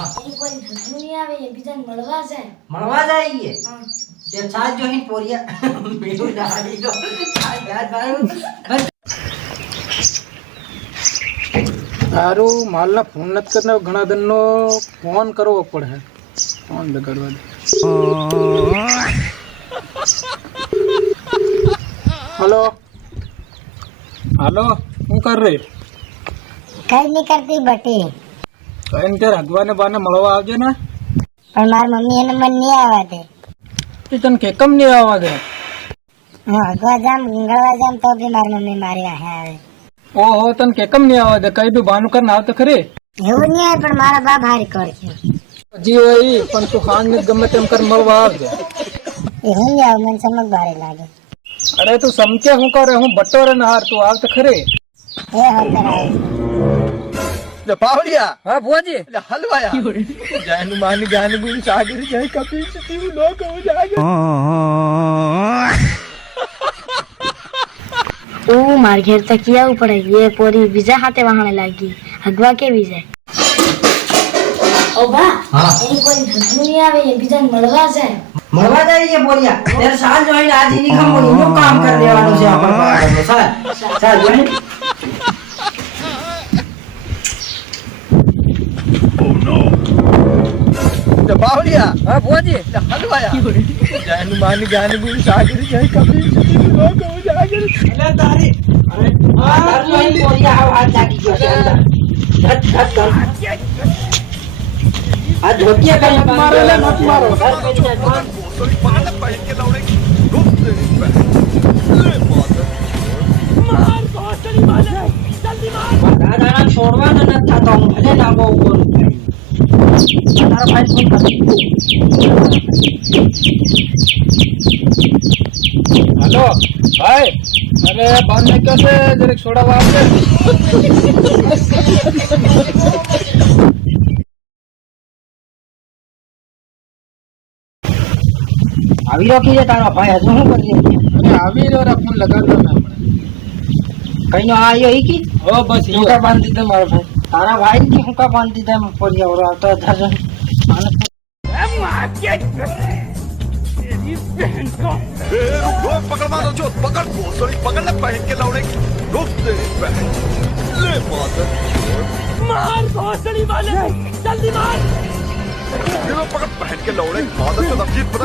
હા એ કોઈ ધંધો નહીં આવે એ બીજાને મળવા જાય એ હા તે સાજ જોઈન પોરિયા મેલું ડાડી જો આ યાદ આવ્યું તારું માલના ફોન નથી કરને ઘણા દિનનો ફોન કરવો પડે ફોન લગાડવા દે હલો હાલો શું કર રહી કઈ નહીં કરતી બટી કઈ ત્યારે હગવાને બાને મળવા આવજે ને પણ મારી મમ્મી એને મન નહીં આવવા દે એ તને કેકમ નહીં આવવા દે હું હગવા જામ ગંગળવા જામ તો બી મારી મમ્મી મારી વાહે આવે ઓહો તને કેકમ નહીં આવવા દે કઈ બી બાનું કરીને આવ તો ખરી એવું નહીં આવે પણ મારા બાપ હારી કરશે હજી હોય ઈ, પણ તું ખાંડ ને ગમે તેમ કરીને મળવા આવજે એ હું નહીં આવું મને સમજ ભારે લાગે અરે તું સમકે શું કરે હું બટોરે ને હાર તું આવ તો ખરી એ હોતર આવે પાવડિયા હા ભુવાજી એટલે હલવાયા જાનું માની જાન ગુણ સાગર જય કપિલ સતીવ લોક હો જાગે ઓ માર ઘેર તક આવું પડે એ પોરી બીજા હાથે વાહણે લાગી હગવા કેવી જાય ઓ બા હા એ કોઈ ધંધો નહીં આવે એ બીજાને મળવા જાય મળવા જઈએ પોરિયા ત્યારે સાજ જોઈન આજ એની નું કામ કરી દેવાનું છે આપણે સાજ જોઈન પાવડિયા હા ભુવાજી એટલે હલવાયા જાનું માની જાન ગુણ સાગર જય કપિલ સતીવ લોક હો જાગે એટલે તારી અરે આ જોઈન પોરિયા હાથ લાગી ગયો છે અંદર ધટ ધટ કર આ ધોતિયા કઈ મારો લે મત મારો દાદા છોડવાનો નથી થતો હું ભલે ના બહુ બોલું તારા ભાઈ ફોન હાલો ભાઈ અરે બાર ને કહો છે જરીક છોડાવવા આવજે આવી રોકી છે તારો ભાઈ હજુ શું કરશે અરે આવી રહ્યો ફોન લગાડતો ને હમણાં કઈ નો આવ્યો ઈ કી હો બસ ઈ હુંકા બાંધી દે મારો ભાઈ તારા ભાઈ ની હુંકા બાંધી દે પોરિયા ઓર આવતો ધર पकड़ मारो जो पकड़ भोसड़ी पकड़ ले पहन के लौड़े रुक तेरी बहन ले मार भोसड़ी वाले जल्दी मार पकड़ पहन के लौड़े मादर चौथ जीत पता